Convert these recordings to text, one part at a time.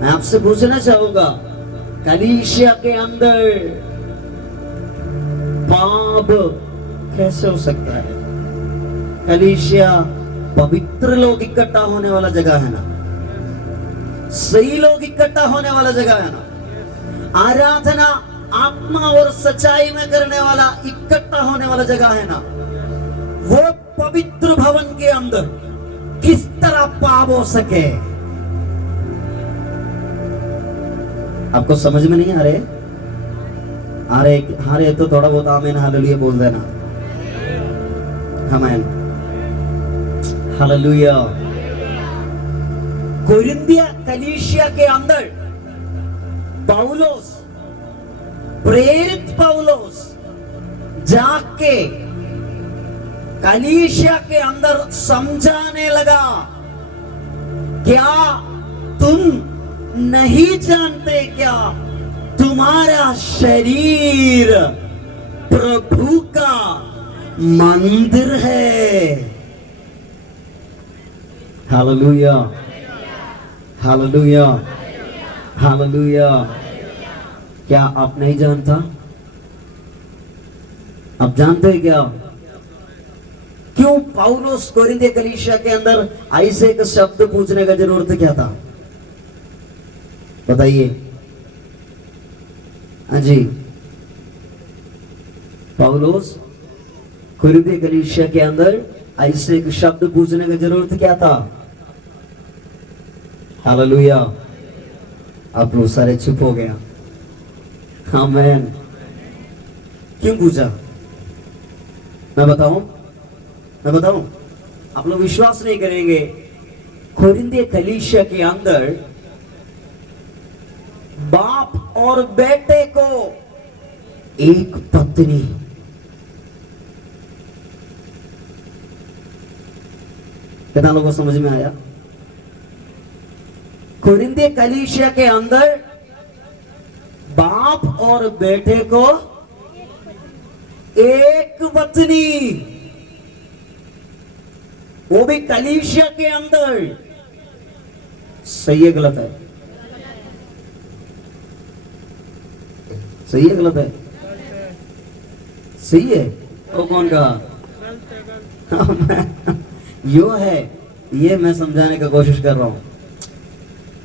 मैं आपसे पूछना चाहूंगा, कलीसिया के अंदर पाप कैसे हो सकता है? कलीसिया पवित्र लोग इकट्ठा होने वाला जगह है ना, सही लोग इकट्ठा होने वाला जगह है ना, आराधना आत्मा और सच्चाई में करने वाला इकट्ठा होने वाला जगह है ना, वो पवित्र भवन के अंदर किस तरह पाप हो सके? आपको समझ में नहीं आ रहे? आ रहे तो थोड़ा बहुत आमीन हालेलुया बोल देना। आमीन हालेलुया। कोरिन्थिया कलीसिया के अंदर पौलुस, प्रेरित पौलुस जाके कलीसिया के अंदर समझाने लगा, क्या तुम नहीं जानते क्या तुम्हारा शरीर प्रभु का मंदिर है? Hallelujah hallelujah hallelujah. क्या आप नहीं जानता? आप जानते हैं क्या? क्यों पौलुस कोरिन्थिया कलीसिया के अंदर ऐसे एक शब्द पूछने का जरूरत क्या था? बताइए। हाँ जी, पौलुस कोरिन्थिया कलीसिया के अंदर ऐसे एक शब्द पूछने का जरूरत क्या था? हालेलुया। आप लोग सारे चुप हो गया। आमीन। क्यों पूछा? मैं बताऊं? आप लोग विश्वास नहीं करेंगे। कोरिन्थिया कलीसिया के अंदर बाप और बेटे को एक पत्नी, कितना लोगों को समझ में आया? कोरिन्थिया कलीसिया के अंदर बाप और बेटे को एक पत्नी, वो भी कलीसिया के अंदर। सही है गलत है? सही है गलत है? सही है। तो कौन कहा? यो है, ये मैं समझाने का कोशिश कर रहा हूं।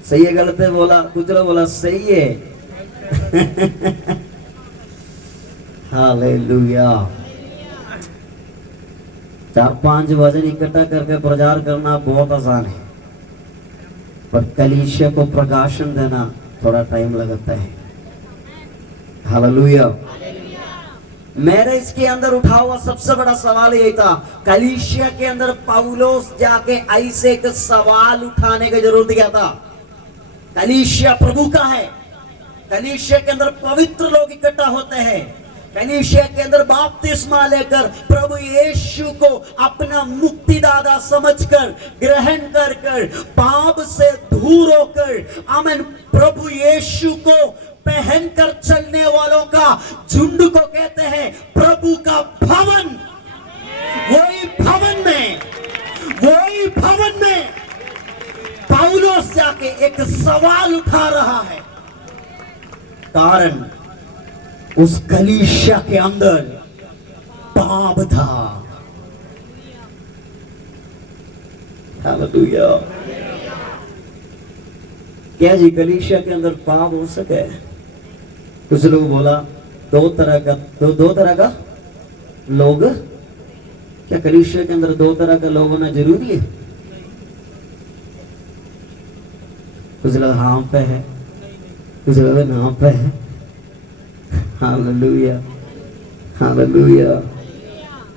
सही है गलत है बोला, कुछ लोग बोला सही है। हालेलुया। 4-5 वचन इकट्ठा करके प्रचार करना बहुत आसान है, पर कलीसिया को प्रकाशन देना थोड़ा टाइम लगता है। हालेलुया। मेरे इसके अंदर उठा हुआ सबसे बड़ा सवाल यही था, कलीसिया के अंदर पौलुस जाके ऐसे एक सवाल उठाने की जरूरत क्या था? कलीसिया प्रभु का है, कलीसिया के अंदर पवित्र लोग इकट्ठा होते हैं, कलीसिया के अंदर बपतिस्मा लेकर प्रभु यीशु को अपना मुक्तिदाता समझकर ग्रहण कर पाप से दूर होकर आमीन प्रभु यीशु को पहनकर चलने वालों का झुंड को कहते हैं प्रभु का भवन। वही भवन में पौलुस जाके एक सवाल उठा रहा है, कारण उस कलीसिया के अंदर पाप था। हालेलुया। क्या जी कलीसिया के अंदर पाप हो सके? कुछ लोग बोला दो तरह का लोग। क्या कलीसिया के अंदर 2 तरह का लोग होना जरूरी है? कुछ लोग हाँ पे है, कुछ लोग ना पे है। हालेलुया हालेलुया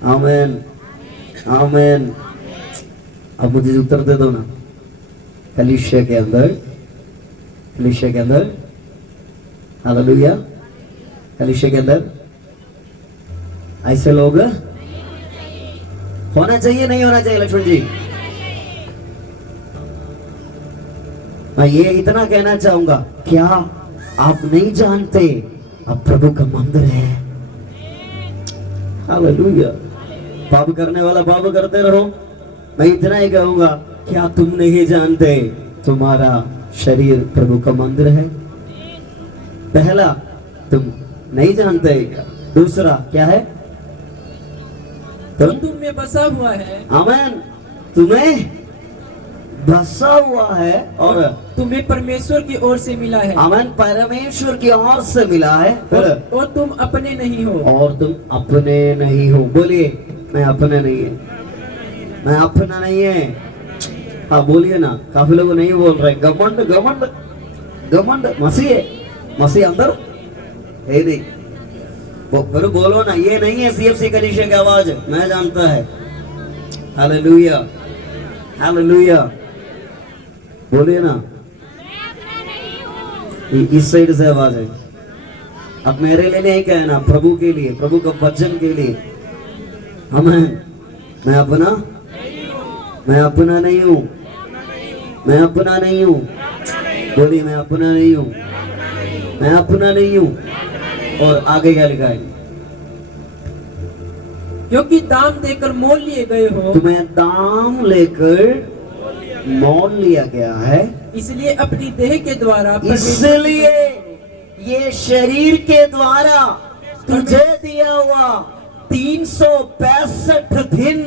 आमीन आमीन। अब मुझे उत्तर दे दो ना। कलीसिया के अंदर हालेलुया, कलीसिया के अंदर ऐसे लोग होना चाहिए नहीं होना चाहिए? लक्ष्मण जी, मैं ये इतना कहना चाहूंगा, क्या आप नहीं जानते आप प्रभु का मंदिर है? हालेलुया। पाप करने वाला पाप करते रहो। मैं इतना ही कहूंगा, क्या तुम नहीं जानते तुम्हारा शरीर प्रभु का मंदिर है। पहला तुम नहीं जानते क्या? दूसरा क्या है? तुम में बसा हुआ है, आमेन, तुम्हें बसा हुआ है और तुम्हें परमेश्वर की ओर से मिला है, आमेन, परमेश्वर की ओर से मिला है। और तुम अपने नहीं हो। और तुम अपने नहीं हो। बोलिए, मैं अपने नहीं है, मैं अपना नहीं है। हाँ बोलिए ना, काफी लोग नहीं बोल रहे। घमंड घमंड घमंड मसीह है, मसीह अंदर है नहीं। फिर बोलो ना, ये नहीं है सीएफसी कलीसिया की आवाज, मैं जानता है। हालेलुया, हालेलुया, बोलिए ना। इस साइड से आवाज है। अब मेरे लिए नहीं कहना, प्रभु के लिए, प्रभु का वचन के लिए। आमीन। मैं अपना नहीं हूँ, मैं अपना नहीं हूँ। बोलिए, मैं अपना नहीं हूँ, मैं अपना नहीं हूँ। और आगे क्या लिखा है? क्योंकि दाम देकर मोल लिए गए हो, तुम्हें दाम लेकर मोल लिया गया है, इसलिए अपनी देह के द्वारा इसलिए ये शरीर के द्वारा तुझे दिया हुआ 365 दिन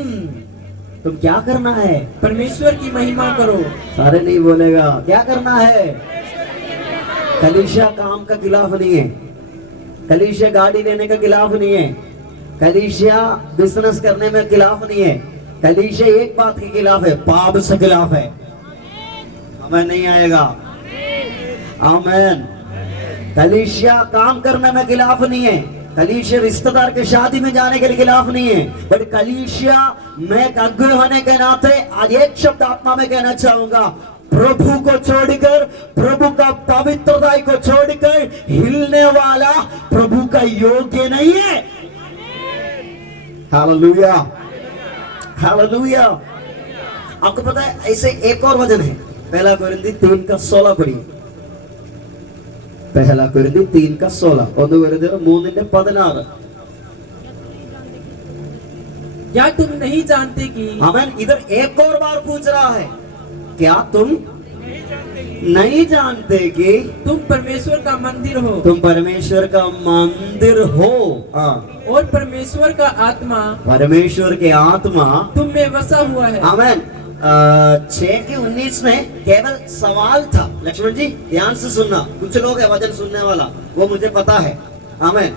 तुम क्या करना है? परमेश्वर की महिमा करो। सारे नहीं बोलेगा। क्या करना है? कलीसिया काम का खिलाफ नहीं है, कलीसिया गाड़ी लेने का खिलाफ नहीं है, कलीसिया बिजनेस करने में खिलाफ नहीं है। कलीसिया एक बात के खिलाफ है, पाप से खिलाफ है। हमें नहीं आएगा। आमीन। कलीसिया काम करने में खिलाफ नहीं है, कलीसिया रिश्तेदार के शादी में जाने के लिए खिलाफ नहीं है, बट कलीसिया में एक अग्र होने के नाते आज एक शब्द आत्मा में कहना चाहूंगा, प्रभु को छोड़कर, प्रभु का पवित्रता को छोड़कर हिलने वाला प्रभु का योग्य नहीं है। Hallelujah, hallelujah. आपको पता है ऐसे एक और वचन है, पहला कोरिन्थी 3:16 पढ़िए। पहला कोरिन्थी 3:16, 1 कोरिन्थियर 3:16। क्या तुम नहीं जानते कि आमीन। इधर एक और बार पूछ रहा है, क्या तुम नहीं जानते कि तुम परमेश्वर का मंदिर हो, तुम परमेश्वर का मंदिर हो। हाँ, और परमेश्वर का आत्मा परमेश्वर के आत्मा तुम में बसा हुआ है। आमीन। 6:19 में केवल सवाल था। लक्ष्मण जी ध्यान से सुनना, कुछ लोग है वचन सुनने वाला, वो मुझे पता है। आमीन।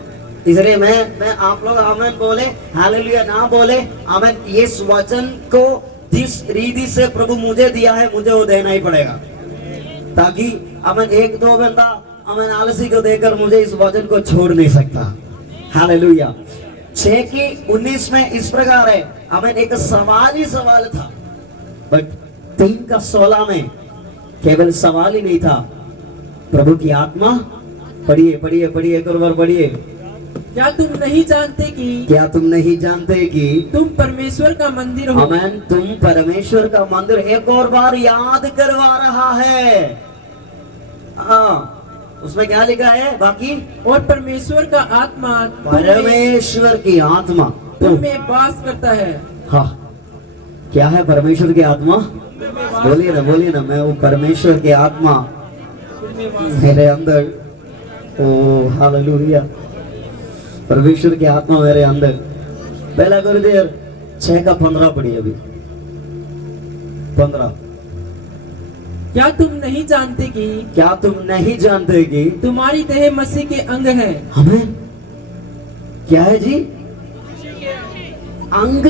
इसलिए मैं आप लोग आमीन बोले, हालेलुया ना बोले, आमीन, इस वचन को जिस रीति से प्रभु मुझे दिया है मुझे वो देना ही पड़ेगा, ताकि आमीन एक दो बंदा आमीन आलसी को देकर मुझे इस वचन को छोड़ नहीं सकता। हालेलुया। 6:19 में इस प्रकार है, आमीन, एक सवाल ही सवाल था, बट 3:16 में केवल सवाल ही नहीं था, प्रभु की आत्मा। पढ़िए पढ़िए पढ़िए, एक और बार पढ़िए। क्या तुम नहीं जानते कि क्या तुम नहीं जानते कि तुम परमेश्वर का मंदिर हो। आमीन, तुम परमेश्वर का मंदिर। एक और बार याद करवा रहा है। उसमें क्या लिखा है बाकी? और परमेश्वर का आत्मा परमेश्वर की आत्मा तुम में वास करता है। हाँ, क्या है परमेश्वर की आत्मा? बोलिए ना, बोलिए ना। मैं वो परमेश्वर की आत्मा मेरे अंदर। ओ हालेलुया, परमेश्वर की आत्मा मेरे अंदर। पहला कोरिन्थियर 6:15 पढ़िए अभी। 15। क्या तुम नहीं जानते कि क्या तुम नहीं जानते कि तुम्हारी देह मसीह के अंग है। हमें क्या है जी? अंग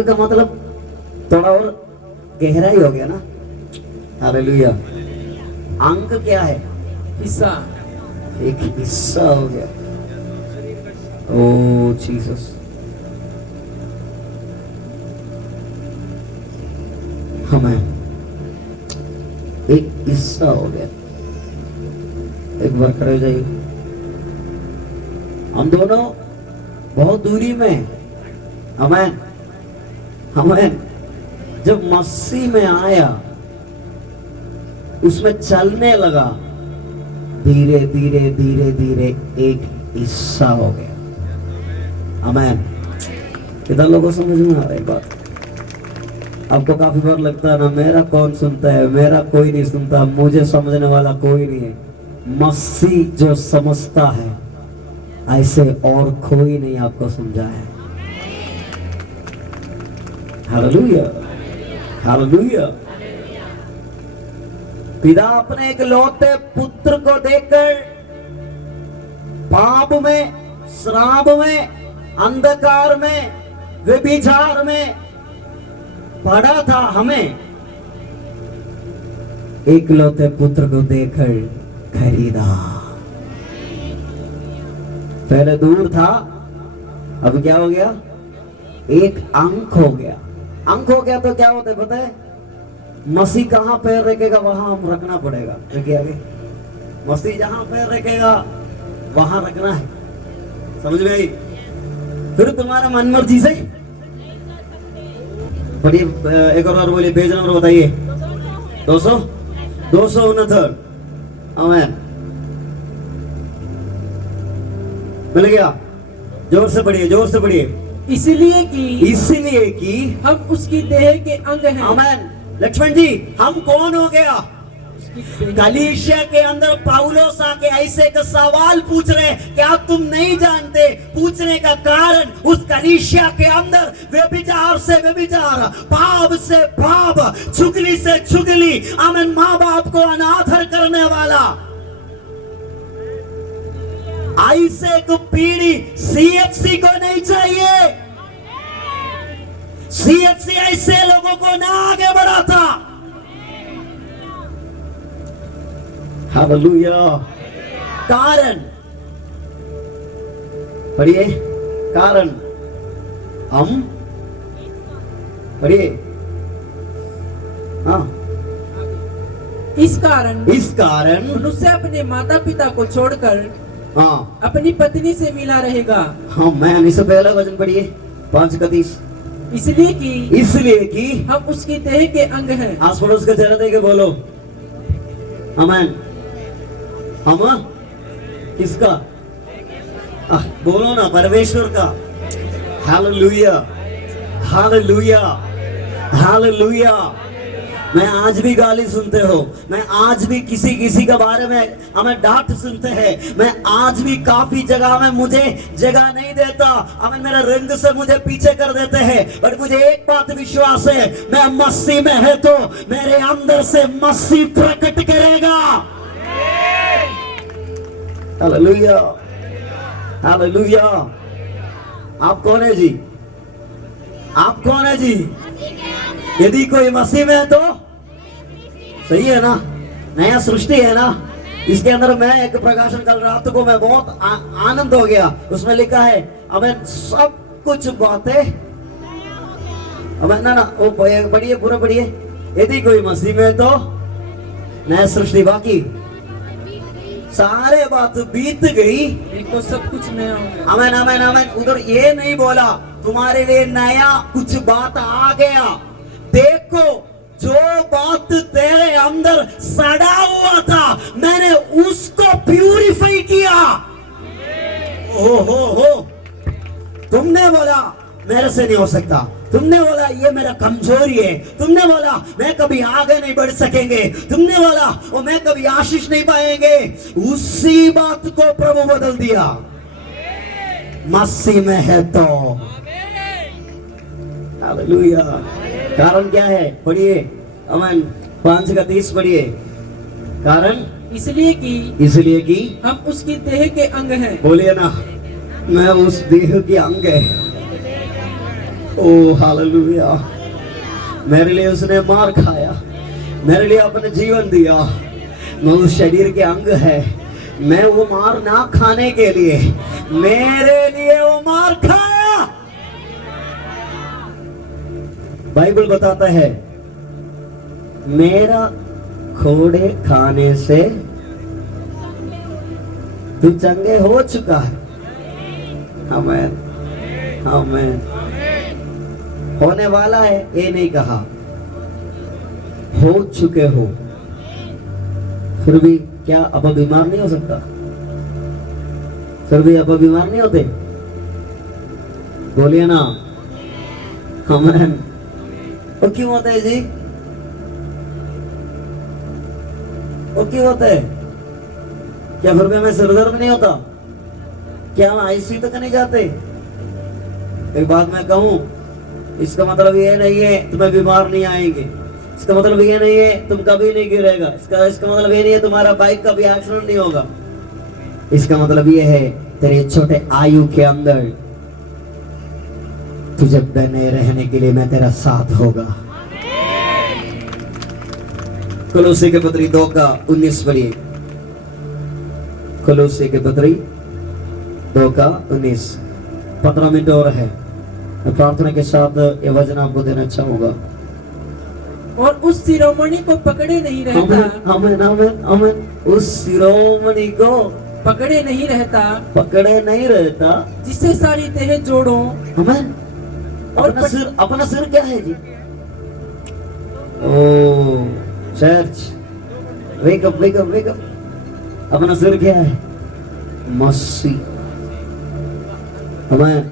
का मतलब थोड़ा और गहराई हो गया ना। हालेलुया। अंग क्या है? हिस्सा, एक हिस्सा हो गया। ओ जीसस। हमें एक हिस्सा हो गया। एक बार खड़े हो जाइए। हम दोनों बहुत दूरी में, हमें जब मसीह में आया, उसमें चलने लगा, धीरे धीरे धीरे धीरे एक हिस्सा हो गया। आमीन। कितना लोगों को समझ में आ रहा है बात? आपको काफी बार लगता है ना, मेरा कौन सुनता है, मेरा कोई नहीं सुनता, मुझे समझने वाला कोई नहीं है। मसीह जो समझता है ऐसे और कोई नहीं आपको समझा है। Hallelujah, hallelujah. पिता अपने एक लौते पुत्र को देखकर पाप में, श्राप में, अंधकार में, व्यभिचार में पड़ा था, हमें एक लौते पुत्र को देकर खरीदा। पहले दूर था, अब क्या हो गया? एक अंक हो गया। अंक हो गया तो क्या होता है पता है? मसीह कहां पैर रखेगा वहां हम रखना पड़ेगा। देखिए आगे, मसीह जहां पैर रखेगा वहां रखना है। समझ में आई? फिर तुम्हारा मन मर्जी से पढ़िए, एक और बार बोलिए, पेज नंबर बताइए। 269। आमीन। मिल गया? जोर से पढ़िए, जोर से पढ़िए। इसलिए कि हम उसकी देह के अंग हैं। आमीन। लक्ष्मण जी, हम कौन हो गया? कलीसिया के अंदर पौलुस आके ऐसे का सवाल पूछ रहे, क्या तुम नहीं जानते? पूछने का कारण, उस कलीसिया के अंदर व्यभिचार से व्यभिचार, पाप से पाप, चुगली से चुगली, आमीन, माँ बाप को अनादर करने वाला ऐसे को पीढ़ी सीएचसी को नहीं चाहिए। सीएचसी ऐसे लोगों को ना आगे बढ़ा था। हालेलुया। कारण पढ़िए, कारण हम पढ़िए। हाँ, इस कारण मनुष्य अपने माता पिता को छोड़कर हाँ, अपनी पत्नी से मिला रहेगा। हाँ, मैं इससे पहला वचन पढ़िए, 5:31। इसलिए कि हम उसकी देह के अंग हैं। आस पड़ोस का चेहरा देके बोलो आमीन। हम किसका? बोलो ना, परमेश्वर का। Hallelujah, hallelujah, hallelujah. मैं आज भी गाली सुनते हो, मैं आज भी किसी किसी के बारे में हमें डांट सुनते हैं, मैं आज भी काफी जगह में मुझे जगह नहीं देता, हमें मेरे रंग से मुझे पीछे कर देते हैं, पर मुझे एक बात विश्वास है, मैं मसीह में है तो मेरे अंदर से मसीह प्रकट करेगा। Hallelujah, hallelujah. आप कौन है जी? आप कौन है जी? यदि कोई मसीह में है तो सही है ना, नया सृष्टि है ना। इसके अंदर मैं एक प्रकाशन कल रात को मैं बहुत आनंद हो गया, उसमें लिखा है हमें सब कुछ बातें हमें ना वो पढ़िए, पूरा पढ़िए। यदि कोई मसीह में है तो नया सृष्टि, बाकी सारे बात बीत गई, देखो सब कुछ नया हो गया। आमीन, आमीन, आमीन। उधर ये नहीं बोला तुम्हारे लिए नया कुछ बात आ गया। देखो जो बात तेरे अंदर सड़ा हुआ था, मैंने उसको प्यूरिफाई किया। हो तुमने बोला मेरे से नहीं हो सकता, तुमने बोला ये मेरा कमजोरी है, तुमने बोला मैं कभी आगे नहीं बढ़ सकेंगे, तुमने बोला वो मैं कभी आशीष नहीं पाएंगे, उसी बात को प्रभु बदल दिया। मसीह में है तो हालेलुया। कारण क्या है? पढ़िए अमन, 5:30 पढ़िए। कारण इसलिए कि हम उसकी देह के अंग हैं। बोलिए ना, मैं उस देह के अंग है। ओ हालेलुया। मेरे लिए उसने मार खाया, मेरे लिए अपने जीवन दिया, मैं उस शरीर के अंग है। मैं वो मार ना खाने के लिए, मेरे लिए वो मार खाया। बाइबल बताता है मेरा खोड़े खाने से तू चंगे हो चुका है। आमीन, आमीन। होने वाला है ये नहीं कहा, हो चुके हो। फिर भी क्या अब बीमार नहीं हो सकता? फिर भी अब बीमार नहीं होते? बोलिए ना आमीन। वो क्यों होता है जी? वो क्यों होता है? क्या फिर भी हमें सिर दर्द नहीं होता? क्या हम आईसीयू तक नहीं जाते? एक बात मैं कहूं, इसका मतलब ये नहीं है तुम्हें बीमार नहीं आएंगे, इसका मतलब ये नहीं है तुम कभी नहीं गिरेगा, इसका मतलब ये नहीं है तुम्हारा बाइक का भी एक्सीडेंट नहीं होगा। इसका मतलब ये है तेरे छोटे आयु के अंदर तुझे बने रहने के लिए मैं तेरा साथ होगा। कोलोसे के पत्री 2:19 पढ़िए। कोलोसे के पत्री 2:19। 15 मिनट और है, मैं प्रार्थना के साथ ये वचन आपको देना चाहूंगा। और उस शिरोमणि को पकड़े नहीं रहता, आमीन आमीन आमीन। उस शिरोमणि को पकड़े नहीं रहता, पकड़े नहीं रहता, जिससे सारी देह जोड़ो। आमीन। और अपना सिर क्या है जी? Oh church, wake up wake up wake up. अपना सिर क्या है? मसीह। आमीन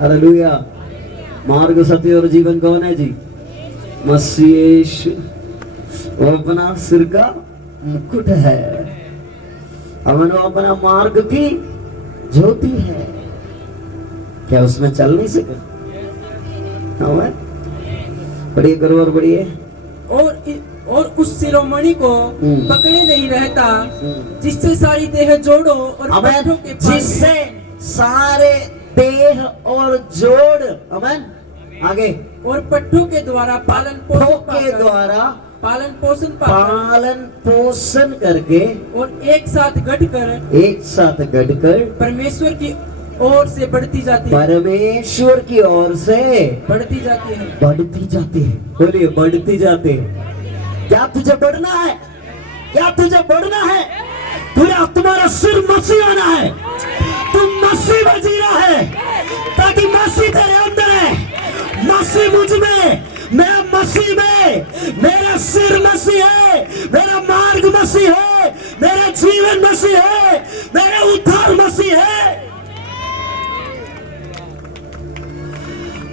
हालेलुया। मार्ग सत्य और जीवन कौन है जी? मसीह यीशु। वो अपना सिर का मुकुट है, आमीन। वो अपना मार्ग की ज्योति है। क्या उसमें चल नहीं सके? आमीन। बढ़िए करो और बढ़िए। और उस शिरोमणि को पकड़े नहीं रहता, जिससे सारी देह जोड़ो और पट्टों के जिससे सारे देह और जोड़, आमीन। आगे। और पट्टों के द्वारा पालन पोषण करके और एक साथ गढ़कर परमेश्वर की ओर से बढ़ती जाती है। परमेश्वर की ओर से बढ़ती जाती है। बढ़ती जाती है। बोलिए बढ़ती जाती है। क्या तुझे बढ़ना है? क्या तुझे बढ़ना है? तुम्हारा सिर मसीह आना है। तुम मसीह में जीना है, ताकि मसीह तेरे अंदर है, मसीह मुझ में, मैं मसीह में, मेरा सिर मसीह है, मेरा मार्ग मसीह है, मेरा जीवन मसीह है, मेरा उद्धार मसीह है।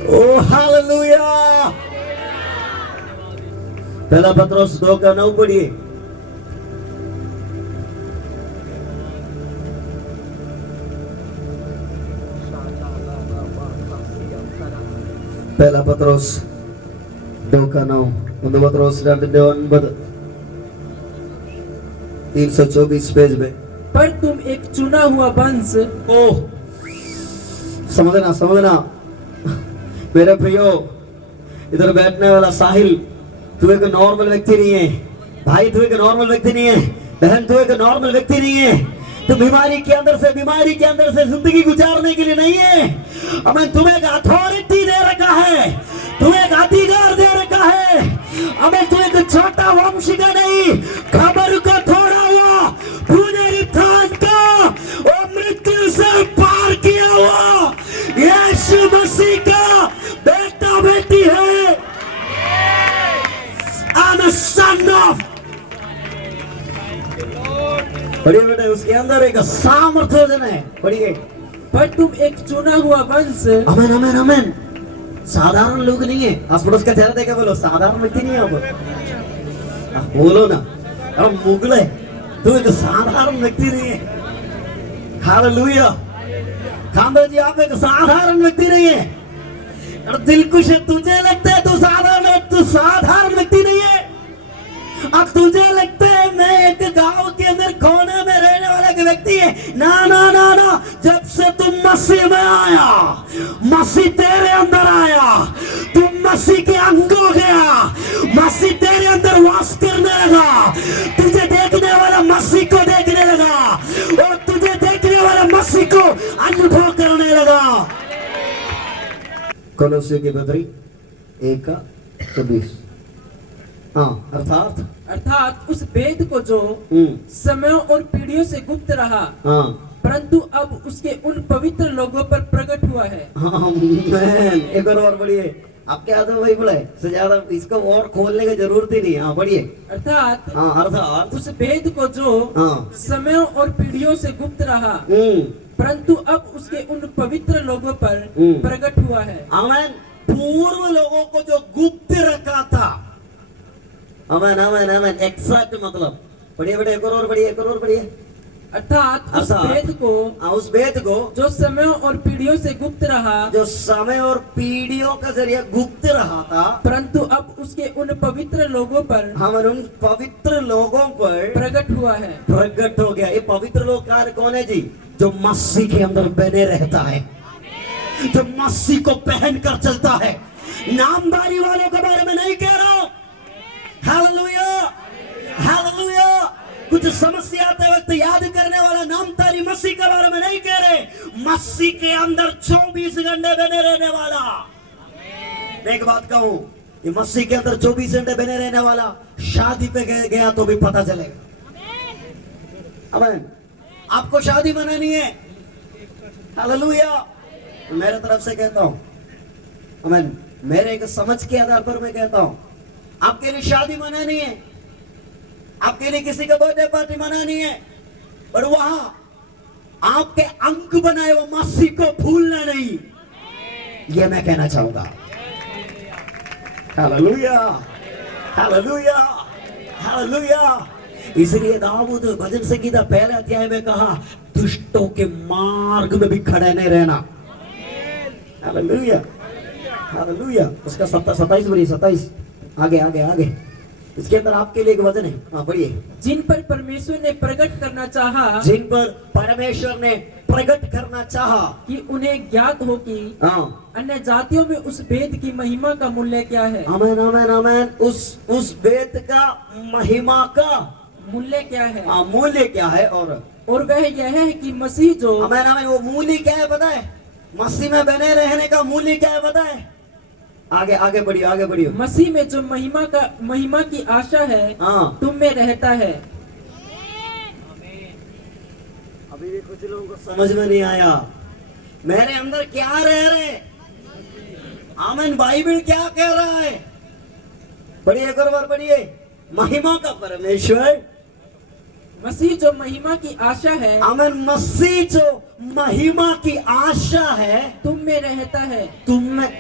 ओ हालेलुया। पहला पत्रोस 2:9 पढ़िए। पहला पत्रोस 2:9। ಒಂದು ಪತ್ರೋಸ್ 2:9 324 पेज में। पर तुम एक चुना हुआ वंश। ओह समझना मेरे प्रियो, इधर बैठने वाला साहिल, तू एक नॉर्मल व्यक्ति नहीं है। भाई तू एक नॉर्मल व्यक्ति नहीं है। बहन तू एक नॉर्मल व्यक्ति नहीं है। तू बीमारी के अंदर से जिंदगी गुजारने के लिए नहीं है। हमें तुम्हें एक अथॉरिटी दे रखा है, तुम्हें एक अधिकार दे रखा है। हमें तू एक छोटा वंशी का नहीं, खबर को थोड़ा हुआ पुनरुत्थान का और मृत्यु से पार किया हुआ यीशु मसीह का बेटा बेटी है। I'm a son of। पढ़िए बेटे, उसके अंदर एक सामर्थ्य है। पढ़िए। पर तुम एक चुना हुआ वंश। आमीन आमीन आमीन। साधारण लोग नहीं है। आस पड़ोस का चेहरा देखा, बोलो साधारण व्यक्ति नहीं है आप। बोलो ना, अब मुगल है, तू एक साधारण व्यक्ति नहीं है। हालेलुया। खानदार जी आप एक साधारण व्यक्ति नहीं है। दिलकुश है, तुझे लगता है तू साधारण है, तू साधारण व्यक्ति नहीं है। अब तुझे लगता है मैं एक गांव के अंदर कोने में रहने वाला एक व्यक्ति है। ना ना ना ना, जब से तुम मसीह में आया, मसीह तेरे अंदर आया, तुम मसीह के अंग हो गया, मसीह तेरे अंदर वास करने लगा, तुझे देखने वाला मसीह को देखने लगा और तुझे देखने वाला मसीह को अनुभव करने लगा। कोलोसे की पत्री 1:24। हाँ, अर्थात उस वेद को जो समयों और पीढ़ियों से गुप्त रहा, हाँ, परंतु अब उसके उन पवित्र लोगों पर प्रकट हुआ है। एक और बढ़िए। आपके हाथ में वही पड़ा है, से ज्यादा इसको और खोलने की जरूरत ही नहीं। हाँ बढ़िए। अर्थात उस वेद को जो समयों और पीढ़ियों से गुप्त रहा, परंतु अब उसके उन पवित्र लोगों पर प्रकट हुआ है। आमीन। पूर्व लोगों को जो गुप्त रखा था। आमेन आमेन आमेन। एग्जैक्ट मतलब पढ़िए बेटे, एक और पढ़िए, एक और पढ़िए। अर्थात उस भेद को, उस भेद को जो समय और पीढ़ियों से गुप्त रहा, जो समय और पीढ़ियों का जरिए गुप्त रहा था, परंतु अब उसके उन पवित्र लोगों पर, हम उन पवित्र लोगों पर प्रकट हुआ है। प्रकट हो गया। ये पवित्र लोग कौन है जी? जो मसीह के अंदर बने रहता है, जो मसीह को पहन कर चलता है। नामधारी वालों के बारे में नहीं कह रहा हूं। Hallelujah hallelujah. कुछ समस्या आते वक्त याद करने वाला नामधारी मसीह के बारे में नहीं कह रहे। मसीह के अंदर 24 घंटे बने रहने वाला। एक बात कहूं, ये मसीह के अंदर 24 घंटे बने रहने वाला शादी पे गया तो भी पता चलेगा। आमीन। आपको शादी मनानी है, हालेलुया, मेरे तरफ से कहता हूं, आमीन, मेरे एक समझ के आधार पर मैं कहता हूं, आपके लिए शादी मनानी है, आपके लिए किसी का बर्थडे पार्टी मनानी है, पर वहां आपके अंक बनाए वो मसीह को भूलना नहीं, ये मैं कहना चाहूंगा। Hallelujah hallelujah hallelujah. इसलिए दाऊद भजन संगीता पहले अध्याय में कहा, दुष्टों के मार्ग में भी खड़े नहीं रहना। Hallelujah hallelujah. उसका 27 बोलिए, 27 आगे आगे आगे। इसके अंदर आपके लिए एक वचन है, हाँ पढ़िए। जिन पर परमेश्वर ने प्रकट करना चाहा, जिन पर परमेश्वर ने प्रकट करना चाहा कि उन्हें ज्ञात हो कि अन्य जातियों में उस भेद की महिमा का मूल्य क्या है। आमीन आमीन आमीन। उस भेद का महिमा का मूल्य क्या है, मूल्य क्या है, और वह यह है कि मसीह जो, आमीन आमीन, वो मूल्य क्या है पता है? मसीह में बने रहने का मूल्य क्या है पता है? आगे आगे बढ़ियो, आगे बढ़ियो। मसीह में जो महिमा की आशा है, तुम में रहता है। अभी भी कुछ लोगों को समझ में नहीं आया, मेरे अंदर क्या रह रहे। आमीन। बाइबल क्या कह रहा है? पढ़िए, एक और बार पढ़िए। महिमा का परमेश्वर, मसीह जो महिमा की आशा है, आमीन, मसीह जो महिमा की आशा है, तुम में रहता है। तुम में,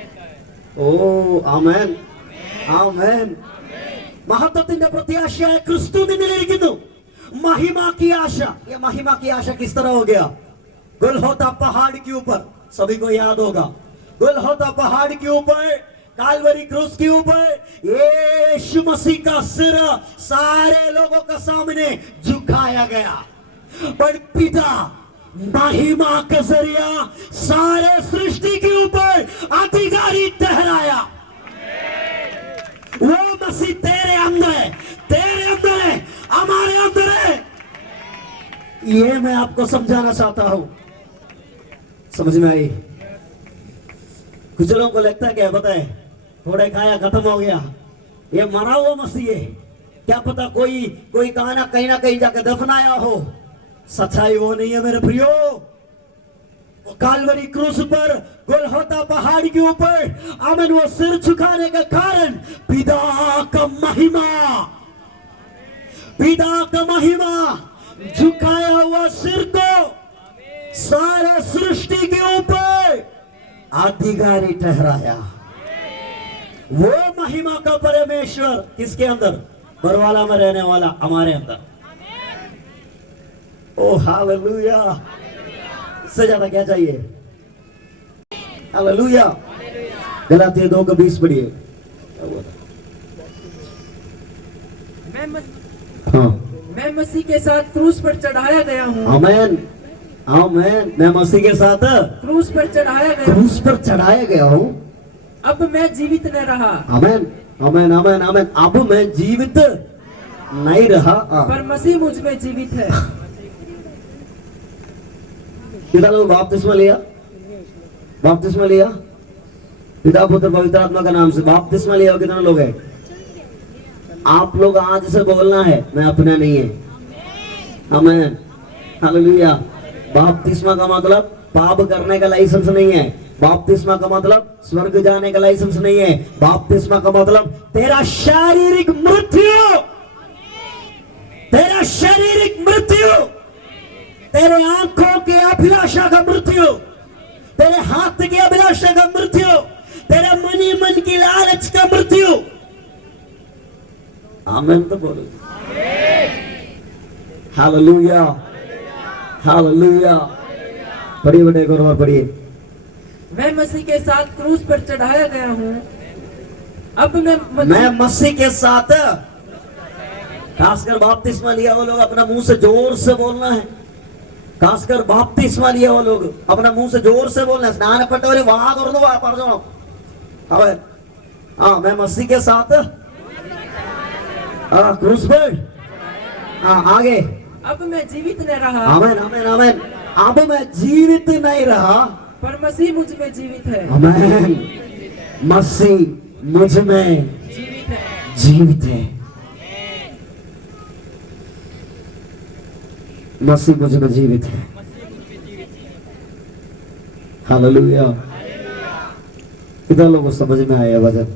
ഓ ആമേൻ ആമേൻ. മഹത്വത്തിന്റെ പ്രത്യാശയായ ക്രിസ്തു നിന്നിലിരിക്കുന്നു. महिमा की आशा, ये महिमा की आशा किस तरह हो गया? गोलगोथा पहाड़ के ऊपर, सभी को याद होगा, गोलगोथा पहाड़ के ऊपर, कालवरी क्रूस के ऊपर यीशु मसीह का सिर सारे लोगों के सामने झुकाया गया, पर पिता महिमा का जरिया सारे सृष्टि के ऊपर अधिकारी ठहराया। वो मसीह तेरे अंदर है, तेरे अंदर है, हमारे अंदर है। ये मैं आपको समझाना चाहता हूं। समझ में आई? कुछ लोगों को लगता है क्या पता है, थोड़े खाया खत्म हो गया, ये मरा हुआ मसीह है, क्या पता कोई कहीं ना कहीं जाकर दफनाया हो। सच्चाई वो नहीं है मेरे प्रियो। कालवरी क्रूस पर, गोलगोथा पहाड़ के ऊपर, आमीन, वो सिर झुकाने का कारण पिता का महिमा, पिता का महिमा, झुकाया हुआ सिर को सारे सृष्टि के ऊपर अधिकारी ठहराया। वो महिमा का परमेश्वर किसके अंदर? बरवाला में रहने वाला हमारे अंदर। ओ हालेलुया। इससे ज्यादा क्या चाहिए? हालेलुया। गलातिया 2:20 पढ़िए। मैं मसीह के साथ क्रूस पर चढ़ाया गया हूँ। आमीन आमीन। मैं मसीह के साथ क्रूस पर चढ़ाया गया हूँ। अब मैं जीवित न रहा। आमीन आमीन आमीन आमीन। अब मैं जीवित नहीं रहा, पर मसीह मुझ में जीवित है। कितना लोग बपतिस्मा लिया? बपतिस्मा लिया? पिता पुत्र पवित्र आत्मा का नाम से बपतिस्मा लिया? कितना लोग हैं? आप लोग आज से बोलना है, मैं अपने नहीं है। आमीन हालेलुया। बपतिस्मा का मतलब पाप करने का लाइसेंस नहीं है। बपतिस्मा का मतलब स्वर्ग जाने का लाइसेंस नहीं है। बपतिस्मा का मतलब तेरा शारीरिक मृत्यु, तेरा शारीरिक मृत्यु, तेरे आंखों की अभिलाषा का मृत्यु, तेरे हाथ की अभिलाषा का मृत्यु, तेरे मन की लालच का मृत्यु। आमेन तो बोलो। Hallelujah, hallelujah. पढ़िए बेटे, एक और पढ़िए। मैं मसीह के साथ क्रूस पर चढ़ाया गया हूँ, अब मैं मसीह के साथ, खासकर बपतिस्मा लिया वो लोग अपना मुंह से जोर से बोलना है। खासकर बपतिस्मा लिया वो लोग अपना मुंह से जोर से बोलना है। स्नानപ്പെട്ടവരെ വാ തുറന്ന് പറഞ്ഞോ। അവൻ मैं मसीह के साथ क्रूस पर। आगे। अब मैं जीवित न रहा, आमेन आमेन आमेन। अब मैं जीवित नहीं रहा, पर मसीह मुझ में जीवित है। आमेन। मसीह मुझ में जीवित है, जीवित है। मसीह मुझ में जीवित है। हालेलुया। कितना लोगों को समझ में आया वचन?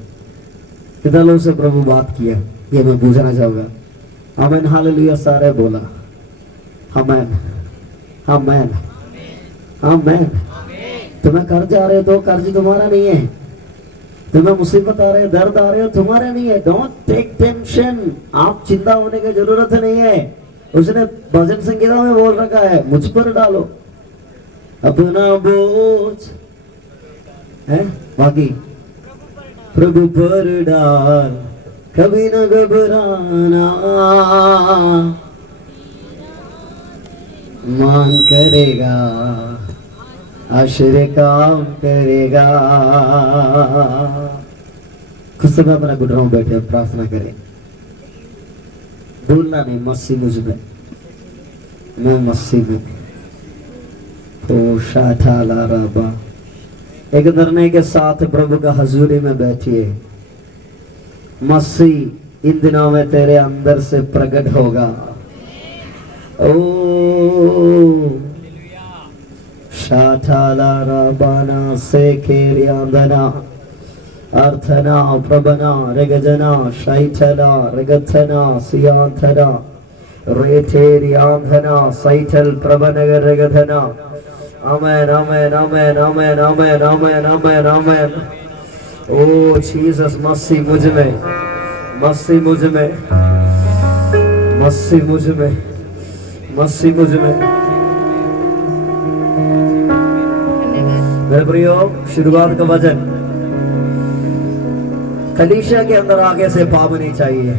कितना लोगों से प्रभु बात किया, ये मैं पूछना चाहूंगा। आमेन, हालेलुया। सारे बोला आमेन, आमेन, आमेन। तुम्हें कर्ज आ रहे हो तो कर्ज तुम्हारा नहीं है। तुम्हें मुसीबत आ रहे है, दर्द आ रहे हो, तुम्हारे नहीं है। Don't take tension. आप चिंता होने की जरूरत नहीं है। उसने भजन संगीता में बोल रखा है, मुझ पर डालो अपना बोझ, है बाकी प्रभु पर डाल, कभी न घबराना, मान करेगा, आश्चर्य काम करेगा। कुछ समय अपना घुटनों बैठे प्रार्थना करें। बोलना नहीं, मसीह मुझ में, मैं मसीह में। तो शाठा ला रबा, एक निर्णय के साथ प्रभु का हजूरी में बैठिए। मसीह इन दिनों में तेरे अंदर से प्रकट होगा। ओ शाठाला रबाना से केरियांदना अर्थना प्रबना रगजना शैठला रगथना सियांथना रेठेरियांधना सैठल प्रबनगर रगधना। आमेन आमेन आमेन आमेन आमेन आमेन आमेन आमेन। ओ जीसस, मसीह मुझ में, मसीह मुझ में, मसीह मुझ में, मसीह मुझ में। मेरे प्रियो, शुरुआत का वचन कलीसिया के अंदर आगे से पावनी चाहिए।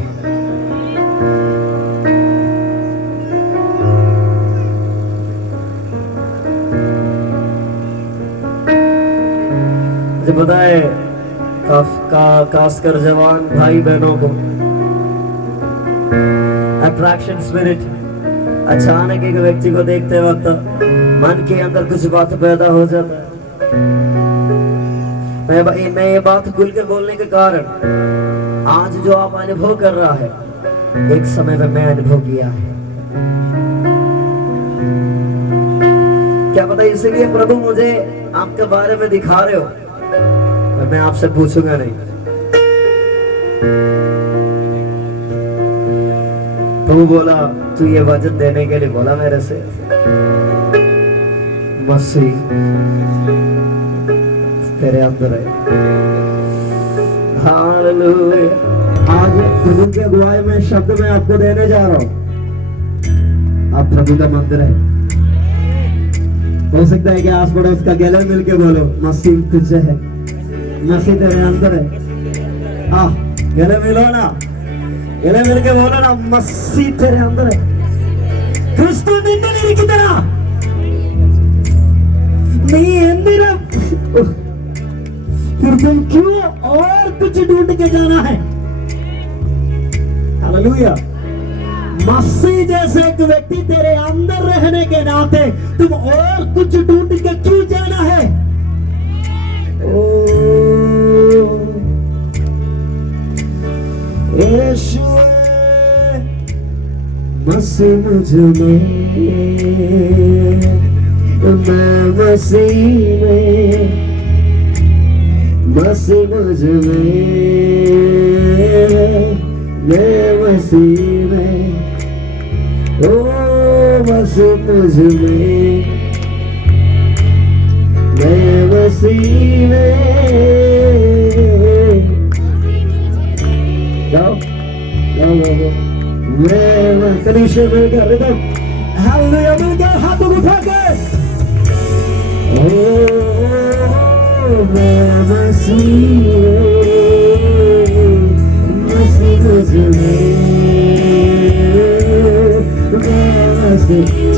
मुझे पता है खासकर जवान भाई बहनों को अट्रैक्शन स्पिरिट, अचानक एक व्यक्ति को देखते वक्त मन के अंदर कुछ बात पैदा हो जाता है। मैं ये बात खुल के बोलने के कारण, आज जो आप अनुभव कर रहा है, एक समय में मैं अनुभव किया है। क्या पता इसलिए प्रभु मुझे आपके बारे में दिखा रहे हो, और मैं आपसे पूछूंगा नहीं। प्रभु बोला तू ये वचन देने के लिए बोला मेरे से। मसीह तेरे अंदर है। हालेलुया। आज प्रभु की अगुवाई में शब्द मैं आपको देने जा रहा हूं। आप प्रभु का मंदिर है। हो सकता है कि आस पड़ोस का गले मिलके बोलो, मसीह तुझे है, मसीह तेरे अंदर है। गले मिलो ना, गले मिलके बोलो ना, मसीह तेरे अंदर है। क्रिस्तु निन्निरिकिता नहीं है, फिर तुम क्यों और कुछ ढूंढ के जाना है? हालेलुया। मसीह जैसे एक व्यक्ति तेरे अंदर रहने के नाते तुम और कुछ ढूंढ के क्यों जाना है? ओ यीशु मसीह मुझ में, मैं मसीह में, मसीह मुझ में, मैं मसीह में। ओ मसीह मुझ में, मैं मसीह में। मैं कलीसिया मिलकर रिदम हालेलुया मिलकर हाथों को उठा के मैं मसीह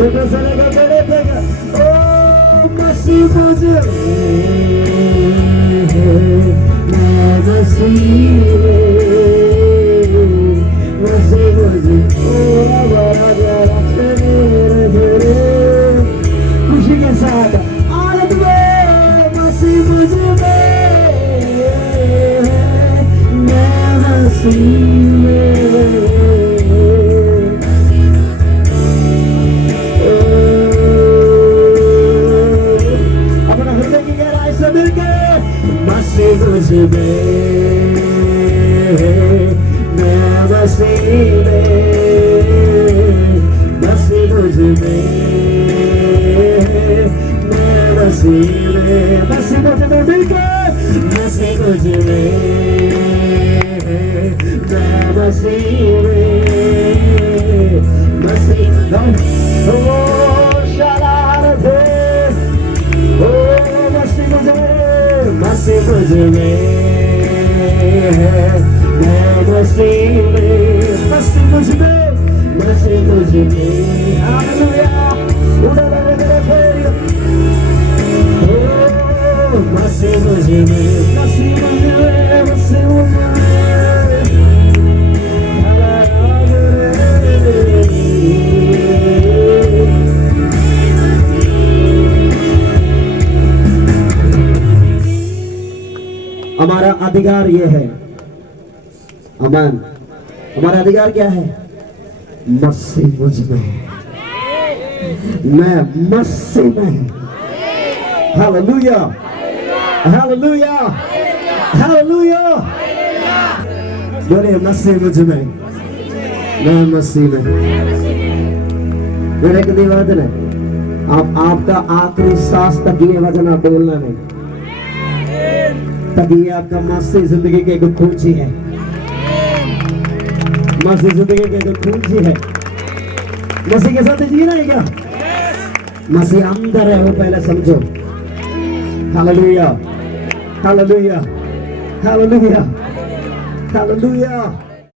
छोटा सा लगा बड़े देगा ओ मसीह मुझे मैं मसीह मुझे ओ बड़ा खुशी के साथ आनंद में मसीह मुझे मैं मसीह मुझ में मैं मसीह मुझ में मैं मसीह मुझ में मिलकर मसीह मुझ में मैं मसीह ओ शरारत ओ मसीह मुझ में मुझ में मैं मसीह मुझ में हालेलुया उड़ा लगे फेर ओ मसीह मुझ में हमारा अधिकार ये है अमन हमारा अधिकार क्या है मसीह मुझ में मैं मसीह में हालेलुया हालेलुया हालेलुया बोले मसीह मुझ में मैं मसीह में मेरे के वचन है आपका आखिरी सांस तक ये वचन आप बोलना नहीं तभी आपका मसीह जिंदगी के एक कुंजी है मसीह जिंदगी के एक कुंजी है मसीह के साथ जीना है क्या मसीह अंदर है वो पहले समझो हालेलुया हालेलुया हालेलुया हालेलुया